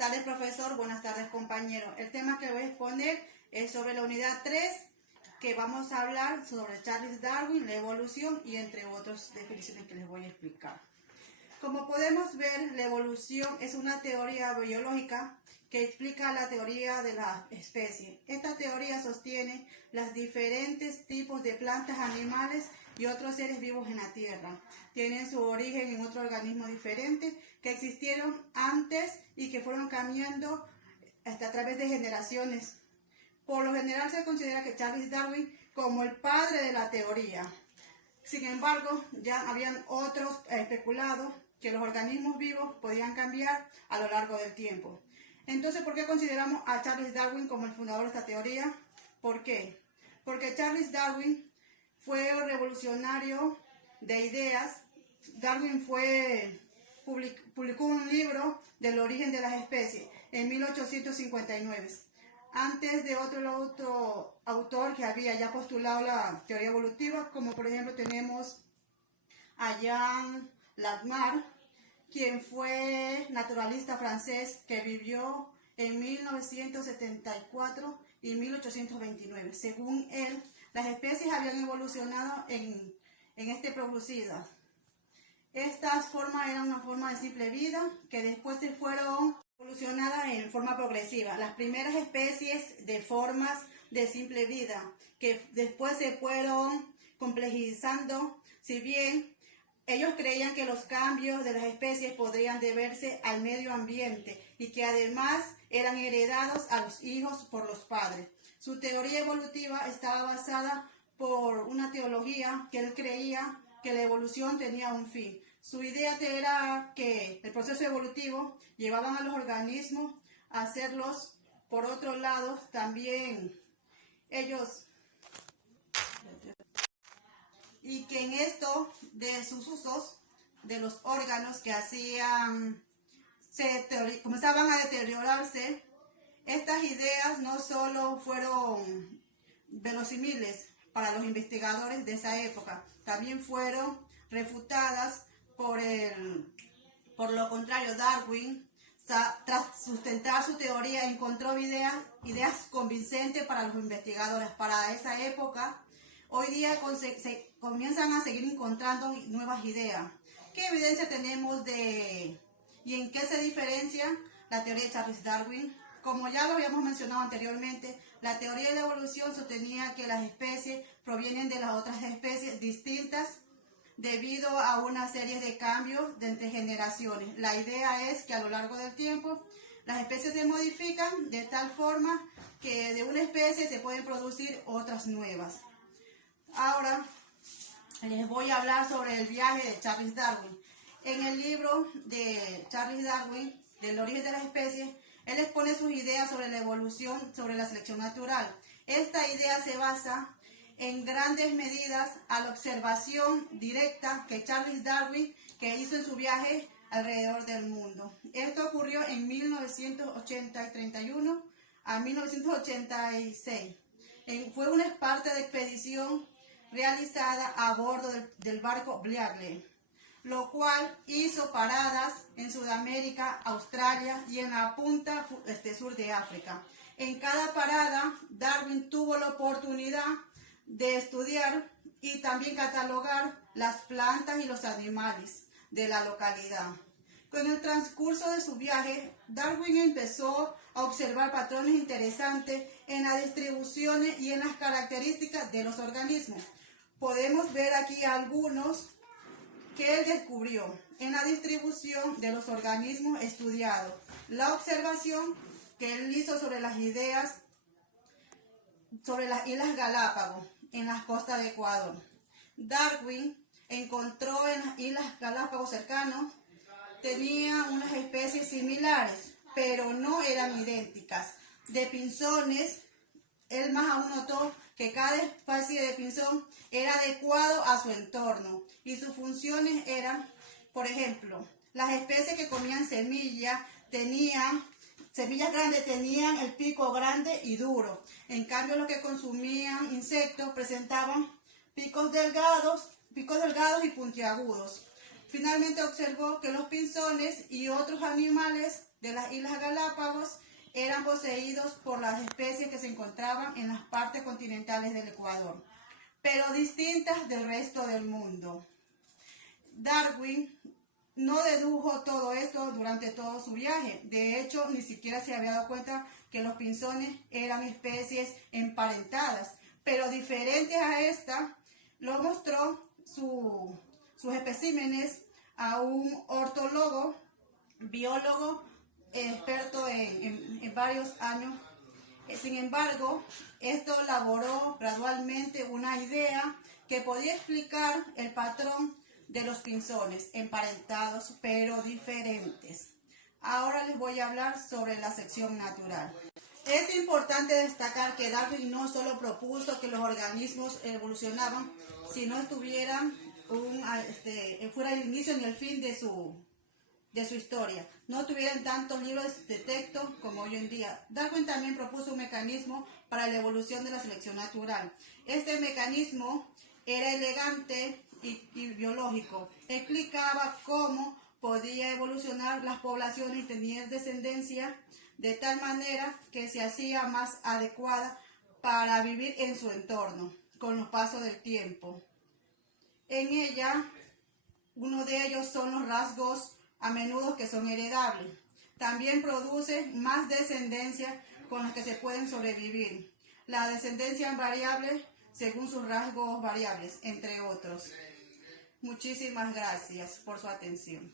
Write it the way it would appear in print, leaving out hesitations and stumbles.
tardes, profesor. Buenas tardes, compañero. El tema que voy a exponer es sobre la unidad 3, que vamos a hablar sobre Charles Darwin, la evolución y entre otras definiciones que les voy a explicar. Como podemos ver, la evolución es una teoría biológica que explica la teoría de la especie. Esta teoría sostiene los diferentes tipos de plantas, animales y otros seres vivos en la Tierra. Tienen su origen en otro organismo diferente que existieron antes y que fueron cambiando hasta a través de generaciones. Por lo general se considera que Charles Darwin como el padre de la teoría. Sin embargo, ya habían otros especulado que los organismos vivos podían cambiar a lo largo del tiempo. Entonces, ¿por qué consideramos a Charles Darwin como el fundador de esta teoría? ¿Por qué? Porque Charles Darwin fue un revolucionario de ideas. Darwin publicó un libro del origen de las especies en 1859. Antes de otro autor que había ya postulado la teoría evolutiva, como por ejemplo tenemos a Jean Lamarck, quien fue naturalista francés que vivió en 1974 y 1829. Según él, las especies habían evolucionado en este producido. Estas formas eran una forma de simple vida que después se fueron evolucionadas en forma progresiva. Las primeras especies de formas de simple vida que después se fueron complejizando, si bien ellos creían que los cambios de las especies podrían deberse al medio ambiente y que además eran heredados a los hijos por los padres. Su teoría evolutiva estaba basada por una teología que él creía que la evolución tenía un fin. Su idea era que el proceso evolutivo llevaban a los organismos a hacerlos, por otro lado, también ellos, y que en esto de sus usos de los órganos que hacían, comenzaban a deteriorarse. Estas ideas no solo fueron verosímiles para los investigadores de esa época, también fueron refutadas por lo contrario. Darwin, tras sustentar su teoría, encontró ideas convincentes para los investigadores. Para esa época, hoy día se comienzan a seguir encontrando nuevas ideas. ¿Qué evidencia tenemos y en qué se diferencia la teoría de Charles Darwin? Como ya lo habíamos mencionado anteriormente, la teoría de la evolución sostenía que las especies provienen de las otras especies distintas debido a una serie de cambios de entre generaciones. La idea es que a lo largo del tiempo las especies se modifican de tal forma que de una especie se pueden producir otras nuevas. Ahora les voy a hablar sobre el viaje de Charles Darwin. En el libro de Charles Darwin, del origen de las especies, él expone sus ideas sobre la evolución, sobre la selección natural. Esta idea se basa en grandes medidas a la observación directa que Charles Darwin que hizo en su viaje alrededor del mundo. Esto ocurrió en 1931 a 1986. Fue una parte de expedición realizada a bordo del barco Beagle, lo cual hizo paradas en Sudamérica, Australia y en la punta sur de África. En cada parada, Darwin tuvo la oportunidad de estudiar y también catalogar las plantas y los animales de la localidad. Con el transcurso de su viaje, Darwin empezó a observar patrones interesantes en las distribuciones y en las características de los organismos. Podemos ver aquí algunos que él descubrió en la distribución de los organismos estudiados. La observación que él hizo sobre las ideas sobre las Islas Galápagos en las costas de Ecuador. Darwin encontró en las Islas Galápagos cercanos tenían unas especies similares, pero no eran idénticas. De pinzones, él más aún notó que cada especie de pinzón era adecuado a su entorno y sus funciones eran, por ejemplo, las especies que comían semillas grandes tenían el pico grande y duro. En cambio, los que consumían insectos presentaban picos delgados y puntiagudos. Finalmente observó que los pinzones y otros animales de las Islas Galápagos eran poseídos por las especies que se encontraban en las partes continentales del Ecuador, pero distintas del resto del mundo. Darwin no dedujo todo esto durante todo su viaje. De hecho, ni siquiera se había dado cuenta que los pinzones eran especies emparentadas, pero diferentes a esta. Lo mostró sus especímenes a un ornitólogo, biólogo, experto en varios años. Sin embargo, esto elaboró gradualmente una idea que podía explicar el patrón de los pinzones emparentados pero diferentes. Ahora les voy a hablar sobre la selección natural. Es importante destacar que Darwin no solo propuso que los organismos evolucionaban, sino estuvieran fuera el inicio ni el fin de su historia, no tuvieran tantos libros de texto como hoy en día. Darwin también propuso un mecanismo para la evolución de la selección natural. Este mecanismo era elegante y biológico. Explicaba cómo podía evolucionar las poblaciones y tener descendencia de tal manera que se hacía más adecuada para vivir en su entorno con los pasos del tiempo. En ella, uno de ellos son los rasgos a menudo que son heredables. También produce más descendencia con las que se pueden sobrevivir. La descendencia es variable según sus rasgos variables, entre otros. Muchísimas gracias por su atención.